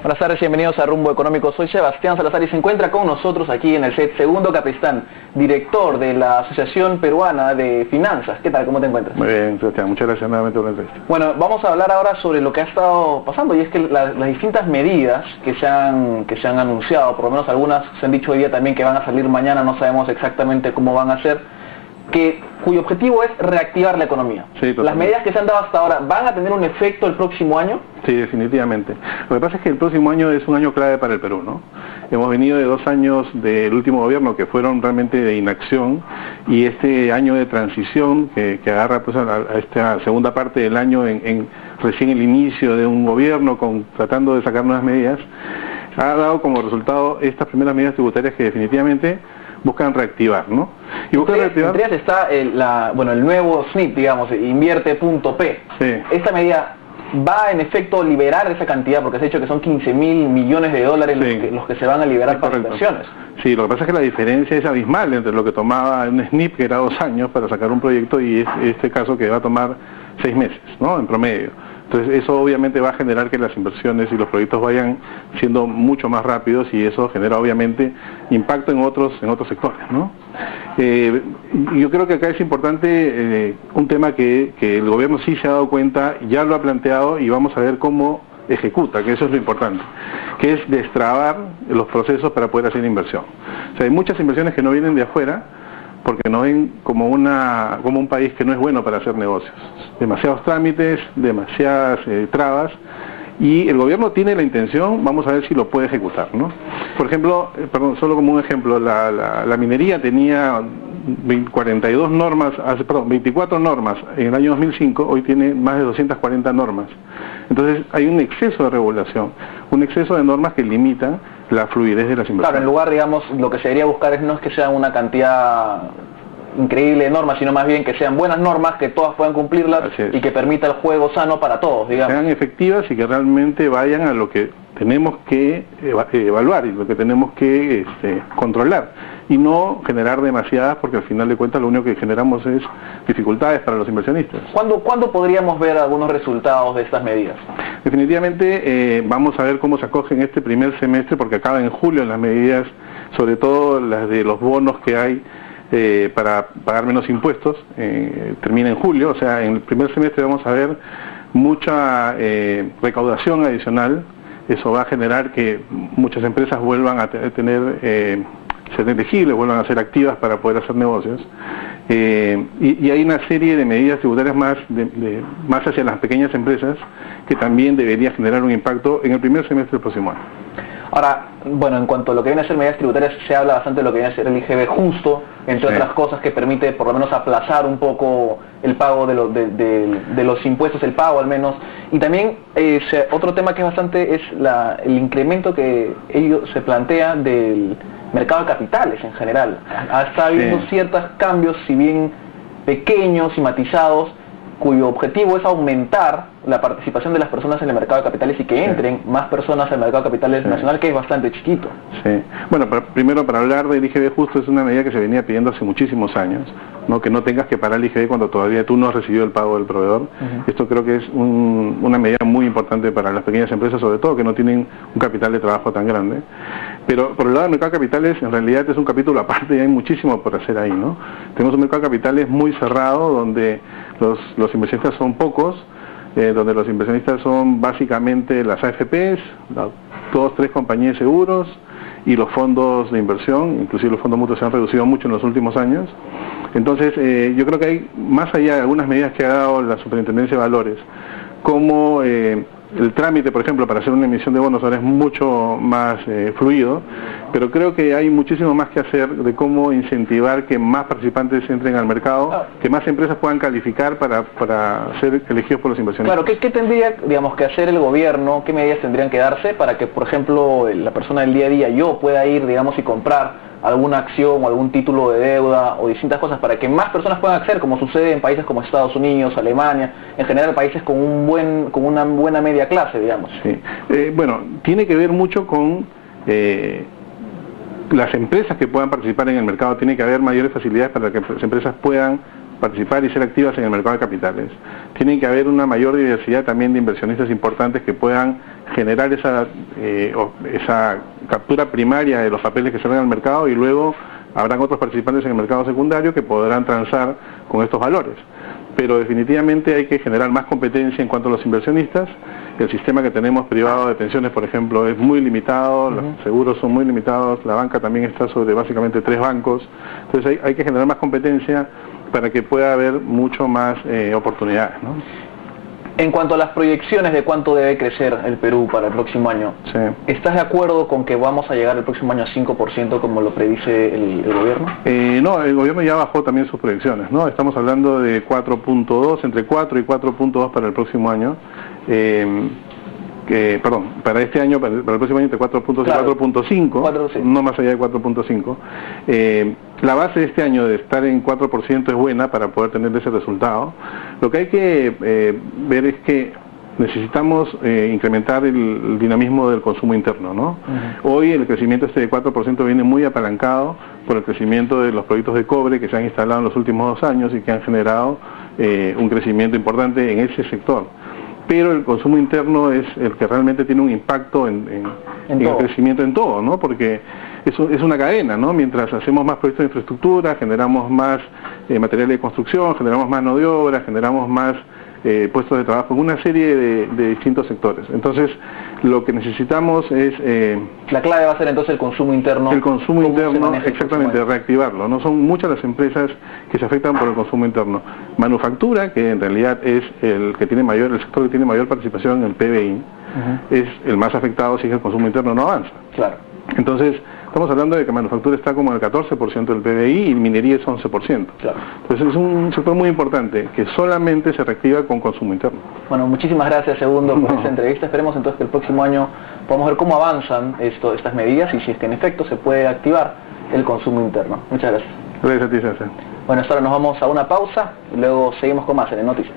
Buenas tardes, bienvenidos a Rumbo Económico. Soy Sebastián Salazar y se encuentra con nosotros aquí en el set Segundo Capistrán, director de la Asociación Peruana de Finanzas. ¿Qué tal? ¿Cómo te encuentras? Muy bien, Sebastián. Muchas gracias nuevamente por la entrevista. Bueno, vamos a hablar ahora sobre lo que ha estado pasando y es que las distintas medidas que se han anunciado, por lo menos algunas se han dicho hoy día también que van a salir mañana, no sabemos exactamente cómo van a ser, cuyo objetivo es reactivar la economía. Sí, ¿Las medidas que se han dado hasta ahora van a tener un efecto el próximo año? Sí, definitivamente. Lo que pasa es que el próximo año es un año clave para el Perú, ¿no? Hemos venido de 2 años del último gobierno que fueron realmente de inacción, y este año de transición que agarra pues a esta segunda parte del año en recién el inicio de un gobierno tratando de sacar nuevas medidas, ha dado como resultado estas primeras medidas tributarias que definitivamente buscan reactivar, ¿no? Y buscan reactivar. Entre ellas está el nuevo SNIP, digamos, invierte.p. Sí. Esta medida va en efecto a liberar esa cantidad, porque se ha dicho que son 15.000 millones de dólares Sí. los que se van a liberar para inversiones. Sí, lo que pasa es que la diferencia es abismal entre lo que tomaba un SNIP, que era 2 años para sacar un proyecto, y este caso que va a tomar 6 meses, ¿no? En promedio. Entonces eso obviamente va a generar que las inversiones y los proyectos vayan siendo mucho más rápidos, y eso genera obviamente impacto en otros sectores, ¿no? Yo creo que acá es importante un tema que el gobierno sí se ha dado cuenta, ya lo ha planteado, y vamos a ver cómo ejecuta, que eso es lo importante, que es destrabar los procesos para poder hacer inversión. O sea, hay muchas inversiones que no vienen de afuera porque nos ven como un país que no es bueno para hacer negocios. Demasiados trámites, demasiadas trabas, y el gobierno tiene la intención, vamos a ver si lo puede ejecutar, ¿no? Por ejemplo, solo como un ejemplo, la minería tenía 24 normas en el año 2005, hoy tiene más de 240 normas. Entonces hay un exceso de regulación, un exceso de normas que limitan la fluidez de las inversiones. Claro, en lugar, digamos, lo que se debería buscar no es que sea una cantidad increíble de normas, sino más bien que sean buenas normas, que todas puedan cumplirlas y que permita el juego sano para todos, digamos. Sean efectivas y que realmente vayan a lo que tenemos que evaluar y lo que tenemos que controlar, y no generar demasiadas, porque al final de cuentas lo único que generamos es dificultades para los inversionistas. ¿Cuándo podríamos ver algunos resultados de estas medidas? Definitivamente vamos a ver cómo se acogen este primer semestre, porque acaba en julio las medidas, sobre todo las de los bonos que hay para pagar menos impuestos, termina en julio. O sea, en el primer semestre vamos a ver mucha recaudación adicional. Eso va a generar que muchas empresas vuelvan a ser elegibles, vuelvan a ser activas para poder hacer negocios. Y hay una serie de medidas tributarias más hacia las pequeñas empresas que también debería generar un impacto en el primer semestre del próximo año. Ahora, bueno, en cuanto a lo que viene a ser medidas tributarias, se habla bastante de lo que viene a ser el IGB justo, entre otras cosas, que permite por lo menos aplazar un poco el pago de los impuestos, el pago al menos. Y también otro tema que es bastante es el incremento que se plantea del mercado de capitales en general. Está habiendo ciertos cambios, si bien pequeños y matizados, cuyo objetivo es aumentar la participación de las personas en el mercado de capitales y que entren más personas al mercado de capitales nacional, que es bastante chiquito. Sí. Bueno, primero, para hablar del IGB justo, es una medida que se venía pidiendo hace muchísimos años, ¿no? Que no tengas que pagar el IGB cuando todavía tú no has recibido el pago del proveedor. Esto creo que es una medida muy importante para las pequeñas empresas, sobre todo que no tienen un capital de trabajo tan grande. Pero por el lado del mercado de capitales, en realidad es un capítulo aparte y hay muchísimo por hacer ahí, ¿no? Tenemos un mercado de capitales muy cerrado, donde los inversionistas son pocos, donde los inversionistas son básicamente las AFPs, 2, 3 compañías de seguros y los fondos de inversión. Inclusive los fondos mutuos se han reducido mucho en los últimos años. Entonces yo creo que hay, más allá de algunas medidas que ha dado la Superintendencia de Valores, como el trámite, por ejemplo, para hacer una emisión de bonos ahora es mucho más fluido, pero creo que hay muchísimo más que hacer de cómo incentivar que más participantes entren al mercado, que más empresas puedan calificar para ser elegidos por los inversionistas. Claro, ¿qué tendría, digamos, que hacer el gobierno? ¿Qué medidas tendrían que darse para que, por ejemplo, la persona del día a día, yo pueda ir, digamos, y comprar alguna acción o algún título de deuda o distintas cosas para que más personas puedan acceder, como sucede en países como Estados Unidos, Alemania, en general países con una buena media clase, digamos? Sí. Bueno, tiene que ver mucho con las empresas que puedan participar en el mercado. Tiene que haber mayores facilidades para que las empresas puedan participar y ser activas en el mercado de capitales, tiene que haber una mayor diversidad también de inversionistas importantes que puedan generar esa captura primaria de los papeles que salen al mercado, y luego habrán otros participantes en el mercado secundario que podrán transar con estos valores. Pero definitivamente hay que generar más competencia en cuanto a los inversionistas. El sistema que tenemos privado de pensiones, por ejemplo, es muy limitado, los seguros son muy limitados, la banca también está sobre básicamente 3 bancos. Entonces hay que generar más competencia para que pueda haber mucho más oportunidades, ¿no? En cuanto a las proyecciones de cuánto debe crecer el Perú para el próximo año, Sí. ¿estás de acuerdo con que vamos a llegar el próximo año a 5% como lo predice el gobierno? No, el gobierno ya bajó también sus proyecciones, ¿no? Estamos hablando de 4.2, entre 4 y 4.2 para el próximo año. Para este año, para el próximo año, entre 4.2 y 4.5, sí. No más allá de 4.5. La base de este año de estar en 4% es buena para poder tener ese resultado. Lo que hay que ver es que necesitamos incrementar el dinamismo del consumo interno, ¿no? Hoy el crecimiento de 4% viene muy apalancado por el crecimiento de los proyectos de cobre que se han instalado en los últimos 2 años y que han generado un crecimiento importante en ese sector. Pero el consumo interno es el que realmente tiene un impacto en el crecimiento en todo, ¿no? Porque eso es una cadena, ¿no? Mientras hacemos más proyectos de infraestructura, generamos más material de construcción, generamos más mano de obra, generamos más puestos de trabajo en una serie de distintos sectores. Entonces, lo que necesitamos es... la clave va a ser entonces el consumo interno. El consumo interno, exactamente, reactivarlo. No son muchas las empresas que se afectan por el consumo interno. Manufactura, que en realidad es el sector que tiene mayor participación en el PBI, es el más afectado si el consumo interno no avanza. Claro. Entonces, estamos hablando de que manufactura está como en el 14% del PBI y minería es 11%. Claro. Entonces es un sector muy importante que solamente se reactiva con consumo interno. Bueno, muchísimas gracias, Segundo, por esta entrevista. Esperemos entonces que el próximo año podamos ver cómo avanzan estas medidas y si es que en efecto se puede activar el consumo interno. Muchas gracias. Gracias a ti, César. Bueno, ahora nos vamos a una pausa y luego seguimos con más en Noticias.